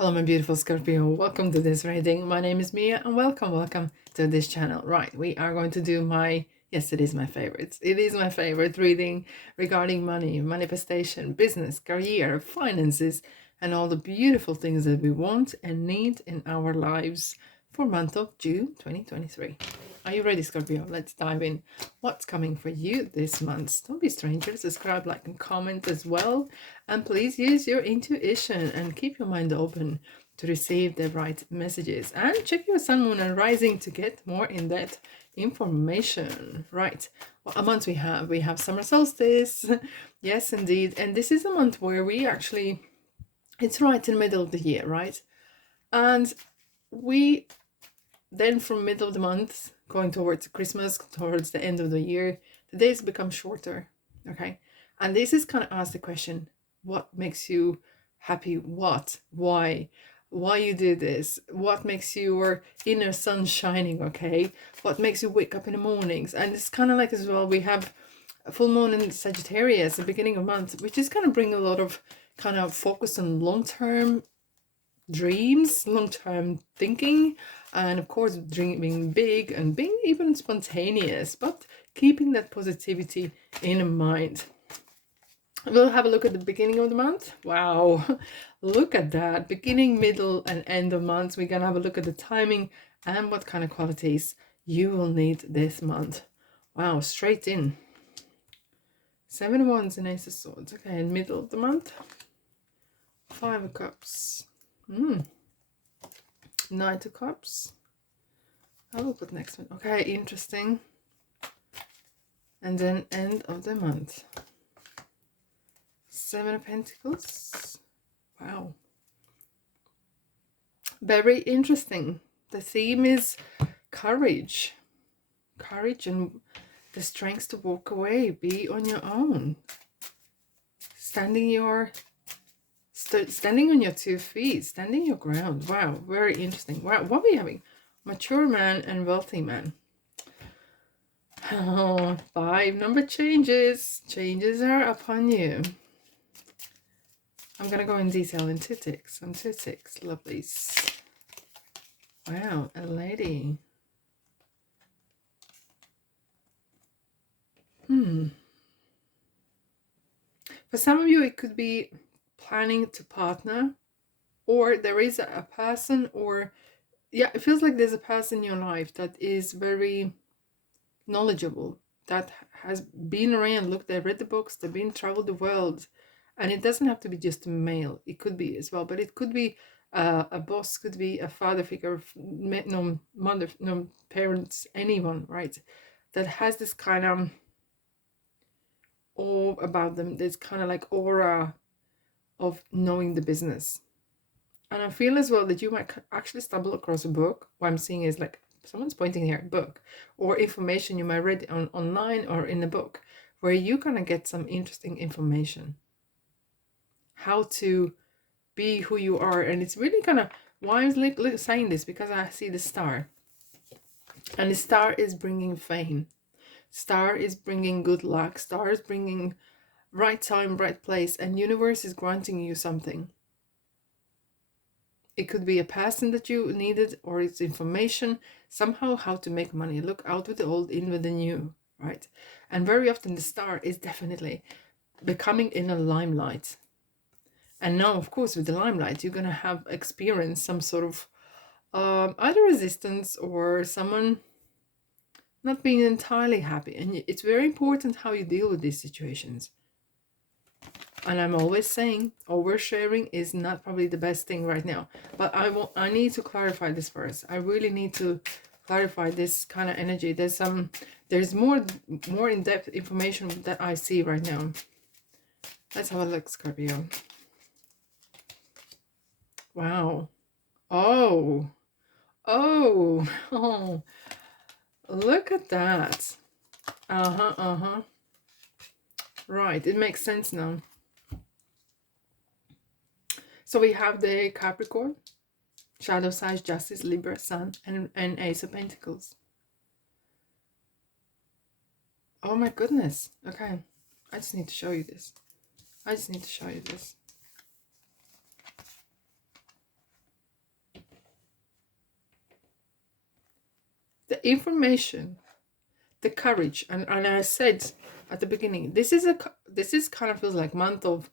Hello my beautiful Scorpio, welcome to this reading. My name is Mia and welcome to this channel. Right, we are going to do yes, it is my favorite. It is my favorite reading regarding money, manifestation, business, career, finances, and all the beautiful things that we want and need in our lives for month of June 2023. Are you ready, Scorpio? Let's dive in. What's coming for you this month? Don't be strangers. Subscribe, like, and comment as well. And please use your intuition and keep your mind open to receive the right messages. And check your sun, moon, and rising to get more in-depth information. Right. What a month we have. We have summer solstice. Yes, indeed. And this is a month where we actually, it's right in the middle of the year, right? And we then from middle of the month going towards Christmas, towards the end of the year, the days become shorter. Okay. And this is kind of ask the question, what makes you happy? Why you do this? What makes your inner sun shining? Okay. What makes you wake up in the mornings? And it's kind of like as well, we have a full moon in Sagittarius at the beginning of month, which is kind of bring a lot of kind of focus on long-term dreams, long-term thinking, and of course dreaming big and being even spontaneous, but keeping that positivity in mind. We'll have a look at the beginning of the month. Wow, look at that. Beginning, middle, and end of months. We're gonna have a look at the timing and what kind of qualities you will need this month. Wow, straight in. 7 of Wands and Ace of Swords. Okay, in middle of the month. 5 of Cups. Knight of Cups. I will put next one. Okay, interesting. And then end of the month. 7 of Pentacles. Wow. Very interesting. The theme is courage. Courage and the strength to walk away. Be on your own. Standing on your 2 feet. Standing your ground. Wow, very interesting. Wow, what are we having? Mature man and wealthy man. Oh, 5 number changes. Changes are upon you. I'm going to go in detail in 2 ticks. On 2 ticks. Lovelies. Wow, a lady. For some of you, it could be planning to partner, or there is a person, or yeah, it feels like there's a person in your life that is very knowledgeable, that has been around, look, they've read the books, they've been traveled the world. And it doesn't have to be just a male, it could be as well, but it could be a boss, could be a father figure, no mother, no parents, anyone, right, that has this kind of awe about them, this kind of like aura of knowing the business. And I feel as well that you might actually stumble across a book. What I'm seeing is like someone's pointing here, book or information you might read online or in a book, where you gonna get some interesting information, how to be who you are. And it's really kind of, why I'm saying this, because I see the star, and the star is bringing fame, star is bringing good luck, star is bringing right time, right place, and universe is granting you something. It could be a person that you needed, or it's information, somehow how to make money. Look, out with the old, in with the new, right? And very often the star is definitely becoming in a limelight. And now, of course, with the limelight, you're going to have experienced some sort of either resistance or someone not being entirely happy. And it's very important how you deal with these situations. And I'm always saying oversharing is not probably the best thing right now. But I need to clarify this first. I really need to clarify this kind of energy. There's more in-depth information that I see right now. Let's have a look, Scorpio. Wow. Oh, look at that. Right, it makes sense now. So we have the Capricorn, Shadow Side, Justice, Libra, Sun, and Ace of Pentacles. Oh my goodness. Okay, I just need to show you this. the information, the courage, and I said at the beginning, this is kind of feels like month of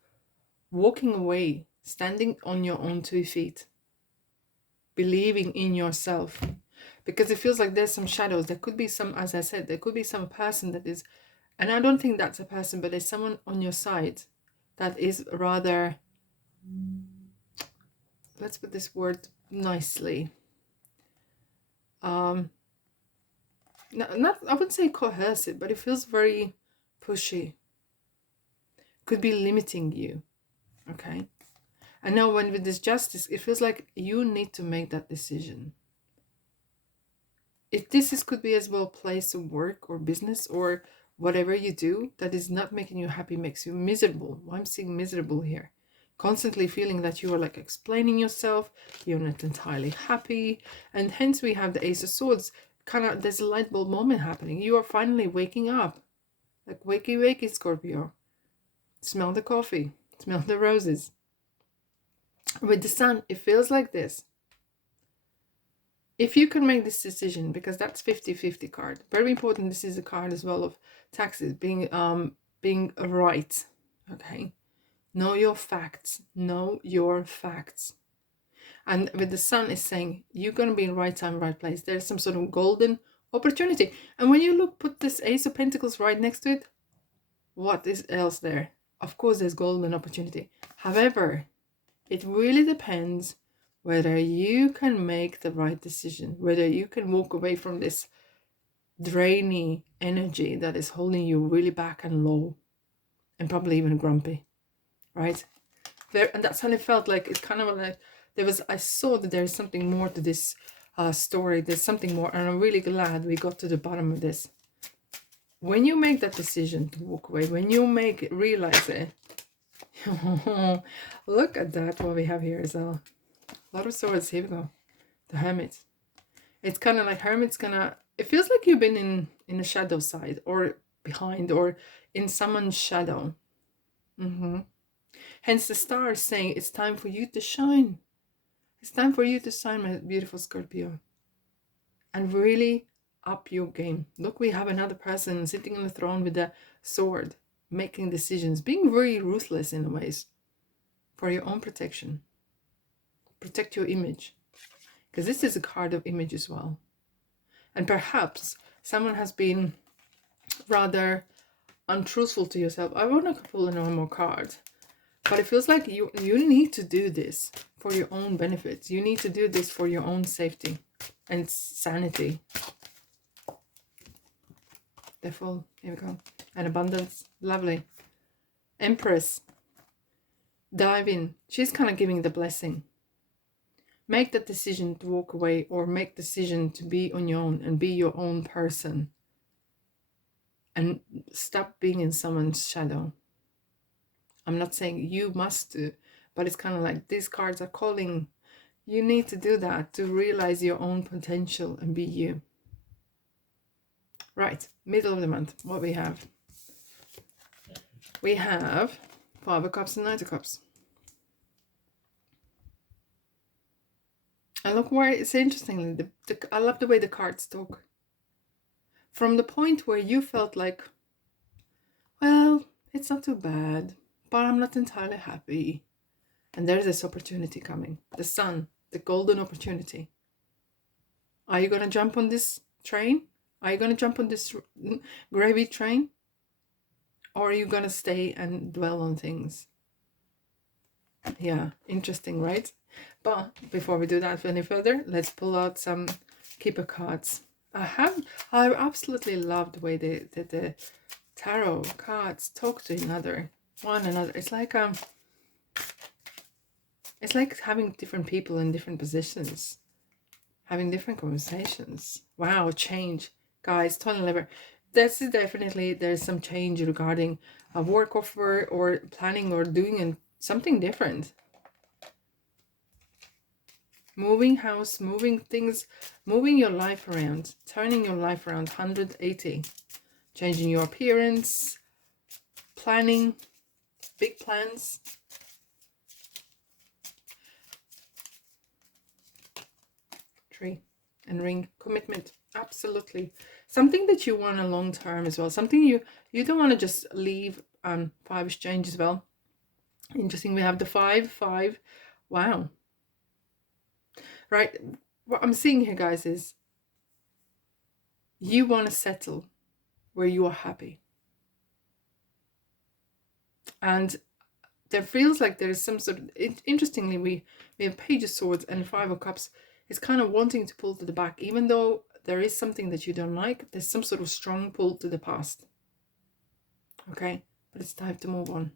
walking away, standing on your own 2 feet, believing in yourself, because it feels like there's some shadows. There could be some, as I said, there could be some person that is, and I don't think that's a person, but there's someone on your side that is rather, let's put this word nicely, not I wouldn't say coercive, but it feels very pushy. Could be limiting you. Okay. And now when with this justice, it feels like you need to make that decision. If this is, could be as well place of work or business or whatever you do that is not making you happy, makes you miserable. I'm seeing miserable here. Constantly feeling that you are like explaining yourself, you're not entirely happy. And hence we have the Ace of Swords. Kind of, there's a light bulb moment happening. You are finally waking up. Like wakey wakey, Scorpio. Smell the coffee. Smell the roses. With the Sun, it feels like this. If you can make this decision, because that's 50-50 card. Very important, this is a card as well of taxes, being right. Okay. Know your facts. Know your facts. And with the Sun is saying you're gonna be in right time, right place. There's some sort of golden opportunity. And when you look, put this Ace of Pentacles right next to it, what is else there? Of course there's golden opportunity. However, it really depends whether you can make the right decision, whether you can walk away from this drainy energy that is holding you really back and low and probably even grumpy, right? There, and that's how it felt like. It's kind of like I saw that there's something more to this story. There's something more, and I'm really glad we got to the bottom of this. When you make that decision to walk away, when you realize it, look at that, what we have here is a lot of swords. Here we go. The Hermit. It's kind of like Hermit's gonna, it feels like you've been in the shadow side or behind or in someone's shadow. Hence the Star is saying it's time for you to shine. It's time for you to shine, my beautiful Scorpio. And really up your game. Look, we have another person sitting on the throne with a sword, making decisions, being very ruthless in ways for your own protection. Protect your image, because this is a card of image as well. And perhaps someone has been rather untruthful to yourself. I want to pull a normal card, but it feels like you need to do this for your own benefits. You need to do this for your own safety and sanity. The Fool, here we go. And abundance, lovely. Empress, dive in. She's kind of giving the blessing. Make that decision to walk away, or make decision to be on your own and be your own person. And stop being in someone's shadow. I'm not saying you must do, but it's kind of like these cards are calling. You need to do that to realize your own potential and be you. Right, middle of the month, what we have? We have 5 of Cups and 9 of Cups. And look where it's interestingly, I love the way the cards talk. From the point where you felt like, well, it's not too bad, but I'm not entirely happy. And there's this opportunity coming. The Sun, the golden opportunity. Are you going to jump on this train? Are you going to jump on this gravy train? Or are you going to stay and dwell on things? Yeah, interesting, right? But before we do that any further, let's pull out some keeper cards. I absolutely love the way the tarot cards talk to one another. It's like having different people in different positions, having different conversations. Wow, change, guys, totally never. This is definitely, there's some change regarding a work offer or planning or doing something different. Moving house, moving things, moving your life around, turning your life around 180, changing your appearance, planning, big plans. Tree. and ring. Commitment, absolutely. Something that you want a long term as well. Something you don't want to just leave. 5 exchange as well. Interesting. We have the 5. Wow. Right. What I'm seeing here, guys, is you want to settle where you are happy. And there feels like there is some sort of, interestingly, we have Page of Swords and 5 of Cups. It's kind of wanting to pull to the back, even though there is something that you don't like. There's some sort of strong pull to the past. Okay, but it's time to move on.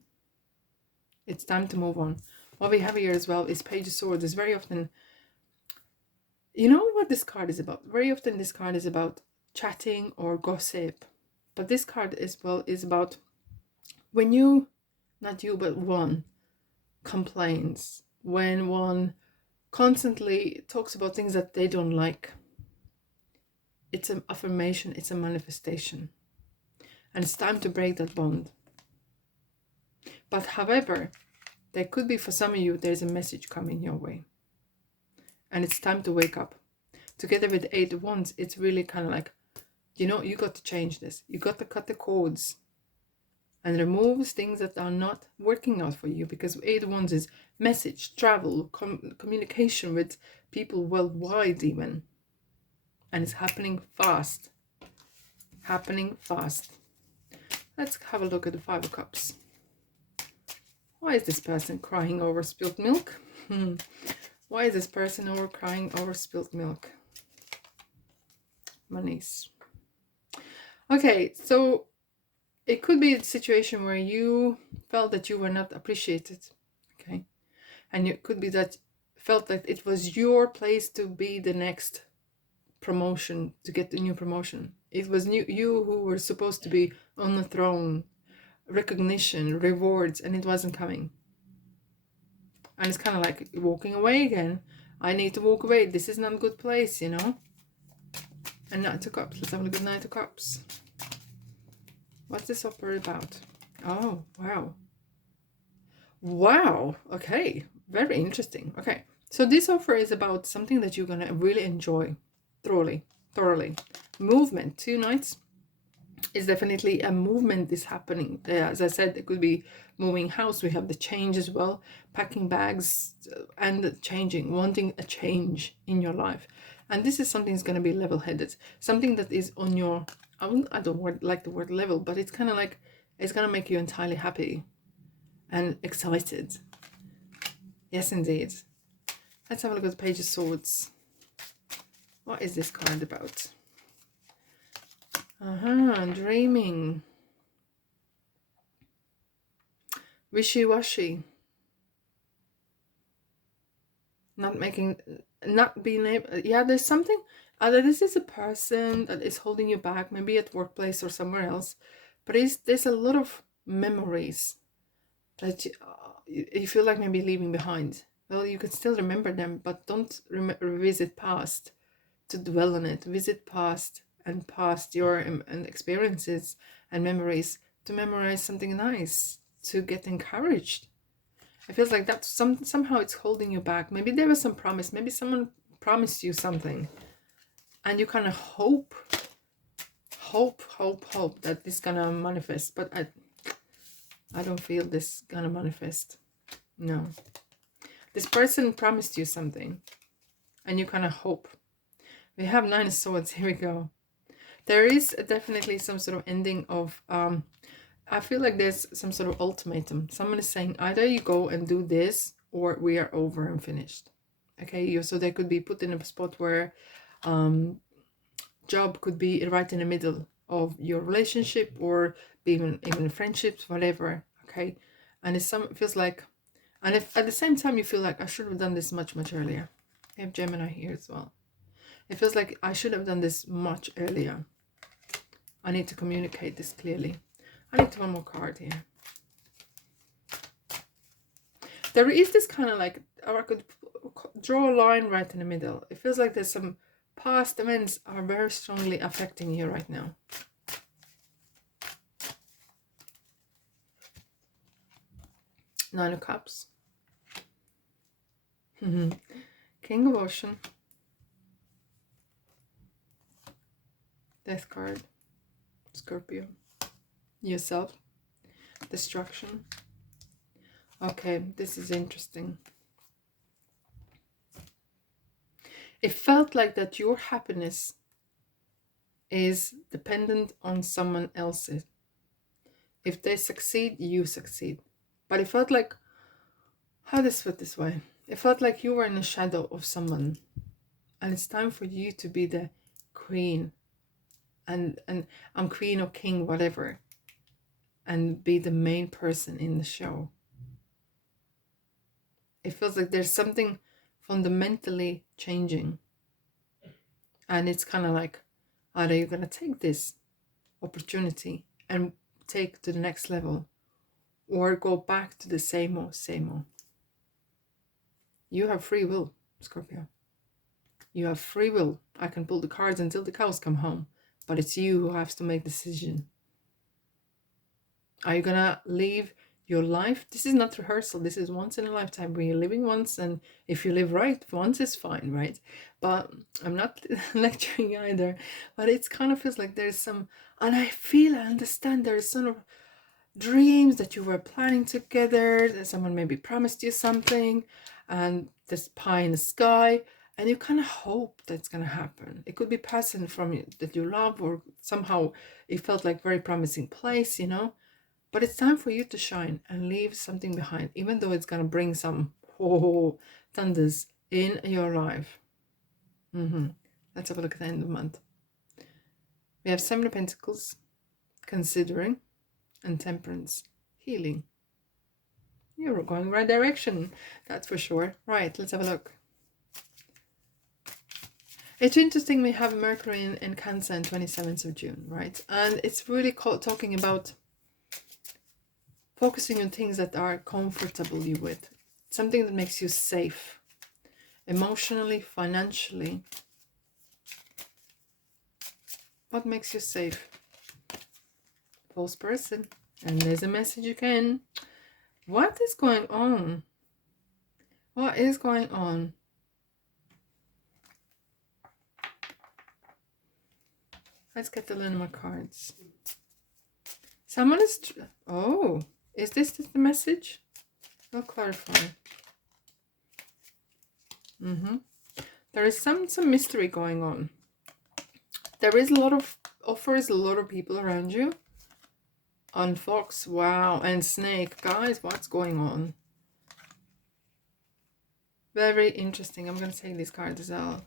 It's time to move on. What we have here as well is Page of Swords. Is very often, you know what this card is about? Very often this card is about chatting or gossip. But this card as well is about when you, not you, but one complains, when one constantly talks about things that they don't like. It's an affirmation, it's a manifestation. And it's time to break that bond. But however, there could be, for some of you, there's a message coming your way. And it's time to wake up. Together with the 8 of Wands, it's really kind of like, you know, you got to change this. You got to cut the cords and remove things that are not working out for you. Because 8 of Wands is message, travel, communication with people worldwide even. And it's happening fast. Happening fast. Let's have a look at the 5 of Cups. Why is this person crying over spilled milk? Why is this person crying over spilled milk? Monies. Okay, so it could be a situation where you felt that you were not appreciated. Okay, and it could be that felt that it was your place to be the next promotion, to get the new promotion. It was you who were supposed to be on the throne, recognition, rewards, and it wasn't coming. And it's kind of like walking away again. I need to walk away. This is not a good place, you know. And Knight of Cups. Let's have a look at Knight of Cups. What's this offer about? Oh, wow. Wow. Okay. Very interesting. Okay. So this offer is about something that you're going to really enjoy. Thoroughly. Movement. 2 nights. Is definitely a movement is happening. As I said, it could be moving house. We have the change as well, packing bags and changing, wanting a change in your life. And this is something that's going to be level-headed, something that is on your, I don't like the word level, but it's kind of like, it's going to make you entirely happy and excited. Yes, indeed. Let's have a look at the Page of Swords. What is this card about? Dreaming. Wishy-washy. Not being able, yeah, there's something, either this is a person that is holding you back, maybe at workplace or somewhere else, but there's a lot of memories that you feel like maybe leaving behind. Well, you can still remember them, but don't revisit past to dwell on it. Visit past and past your and experiences and memories to memorize something nice, to get encouraged. It feels like that somehow it's holding you back. Maybe there was some promise. Maybe someone promised you something, and you kind of hope that this gonna manifest. But I don't feel this gonna manifest. No. This person promised you something, and you kind of hope. We have 9 of Swords. Here we go. There is definitely some sort of ending of, I feel like there's some sort of ultimatum. Someone is saying either you go and do this or we are over and finished. Okay, so they could be put in a spot where job could be right in the middle of your relationship or even friendships, whatever. Okay, and it feels like, and if at the same time you feel like I should have done this much earlier. I have Gemini here as well. It feels like I should have done this much earlier. I need to communicate this clearly. I need one more card here. There is this kind of like, or I could draw a line right in the middle. It feels like there's some past events are very strongly affecting you right now. Nine of Cups. King of Ocean. Death card. Scorpio. Yourself. Destruction. Okay, this is interesting. It felt like that your happiness is dependent on someone else's. If they succeed, you succeed. But it felt like, how this put this way? It felt like you were in the shadow of someone, and it's time for you to be the queen, and I'm queen or king, whatever, and be the main person in the show. It feels like there's something fundamentally changing, and it's kind of like, are you gonna take this opportunity and take to the next level, or go back to the same old, same old? You have free will, Scorpio. You have free will. I can pull the cards until the cows come home, but it's you who has to make the decision. Are you gonna leave your life? This is not rehearsal. This is once in a lifetime. We're living once, and if you live right, once is fine, right? But I'm not lecturing either. But it's kind of feels like there's some, and I understand there's sort of dreams that you were planning together, that someone maybe promised you something, and this pie in the sky, and you kind of hope that's going to happen. It could be person from you that you love, or somehow it felt like very promising place, you know. But it's time for you to shine and leave something behind, even though it's going to bring some thunders in your life. Let's have a look at the end of the month. We have 7 of Pentacles, considering, and Temperance, healing. You're going the right direction, that's for sure. Right, let's have a look. It's interesting, we have Mercury in Cancer on 27th of June, right? And it's really talking about focusing on things that are comfortable you with, something that makes you safe, emotionally, financially. What makes you safe? False person. And there's a message again. What is going on? What is going on? Let's get the little more cards. Someone is... Oh, is this the message? I'll clarify. There is some mystery going on. There is a lot of offers, a lot of people around you. On Fox, wow, and Snake. Guys, what's going on? Very interesting. I'm going to take these cards as well.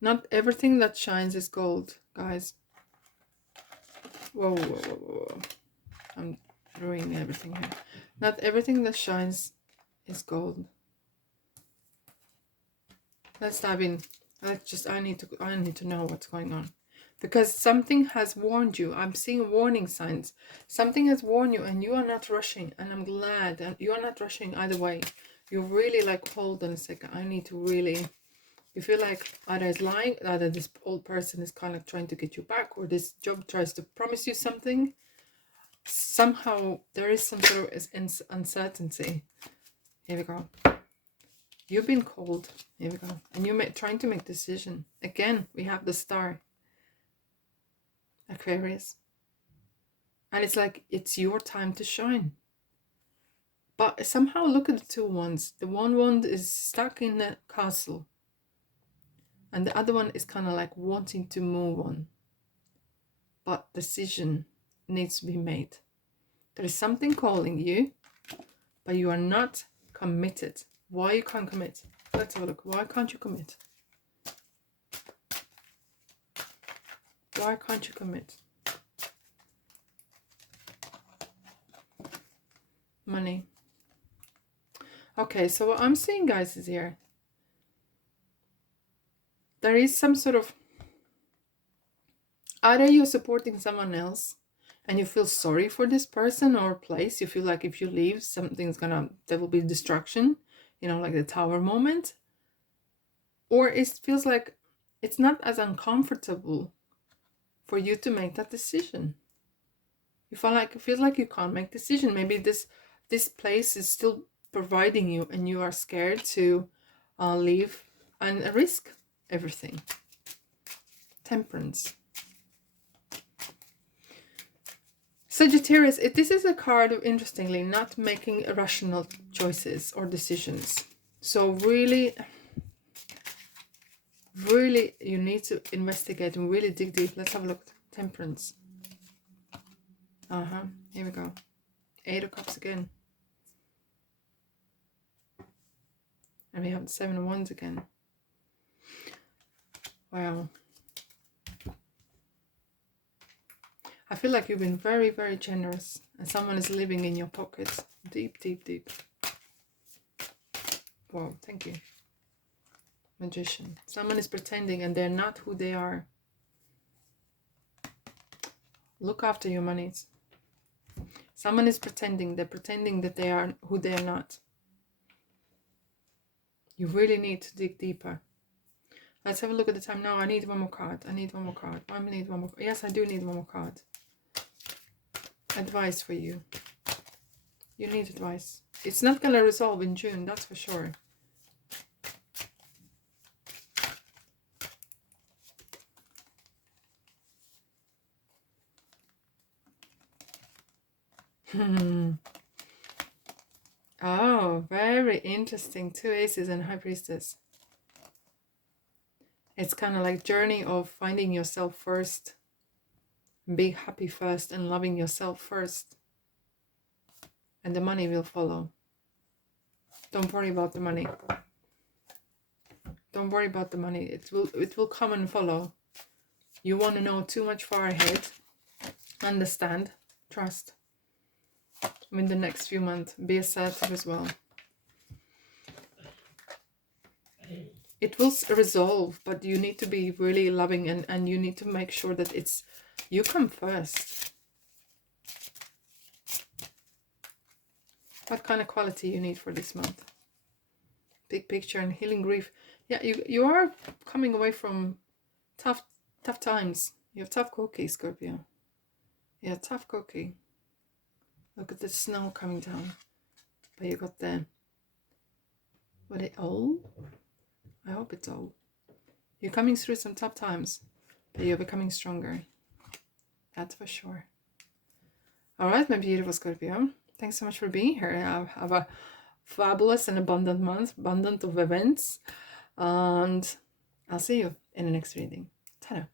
Not everything that shines is gold, guys. Whoa, whoa, whoa, whoa. I'm ruining everything here. Not everything that shines is gold. Let's dive in. I need to know what's going on. Because something has warned you. I'm seeing warning signs. Something has warned you, and you are not rushing. And I'm glad that you are not rushing either way. You're really like, hold on a second. I need to really... You feel like either it's lying, either this old person is kind of trying to get you back, or this job tries to promise you something. Somehow there is some sort of uncertainty. Here we go. You've been called. Here we go. And you're trying to make a decision. Again, we have the star. Aquarius. And it's like, it's your time to shine. But somehow look at the 2 wands. The one wand is stuck in the castle. And the other one is kind of like wanting to move on. But decision needs to be made. There is something calling you, but you are not committed. Why you can't commit? Let's have a look. Why can't you commit? Why can't you commit? Money. Okay, so what I'm seeing, guys, is here. There is some sort of... Either you're supporting someone else and you feel sorry for this person or place. You feel like if you leave, there will be destruction. You know, like the tower moment. Or it feels like it's not as uncomfortable for you to make that decision. You feel like you can't make decision. Maybe this place is still providing you, and you are scared to leave and risk everything. Temperance. Sagittarius, this is a card of, interestingly, not making irrational choices or decisions. So really, really, you need to investigate and really dig deep. Let's have a look. Temperance. Here we go. 8 of Cups again. And we have the 7 of Wands again. Wow. I feel like you've been very, very generous. And someone is living in your pockets. Deep, deep, deep. Wow, thank you. Magician. Someone is pretending and they're not who they are. Look after your monies. Someone is pretending. They're pretending that they are who they are not. You really need to dig deeper. Let's have a look at the time. No, I need one more card. I need one more card. I need one more. Yes, I do need one more card. Advice for you. You need advice. It's not going to resolve in June, that's for sure. Oh, very interesting. 2 aces and High Priestess. It's kind of like journey of finding yourself first. Be happy first and loving yourself first. And the money will follow. Don't worry about the money. Don't worry about the money. It will come and follow. You want to know too much far ahead. Understand. Trust. In the next few months. Be assertive as well. It will resolve, but you need to be really loving and you need to make sure that it's you come first. What kind of quality you need for this month? Big picture and healing grief. Yeah, you are coming away from tough times. You have tough cookie, Scorpio. Yeah, tough cookie. Look at the snow coming down. But you got the... What it old? I hope it's old. You're coming through some tough times, but you're becoming stronger. That's for sure. Alright, my beautiful Scorpio. Thanks so much for being here. Have a fabulous and abundant month, abundant of events. And I'll see you in the next reading. Ta-da.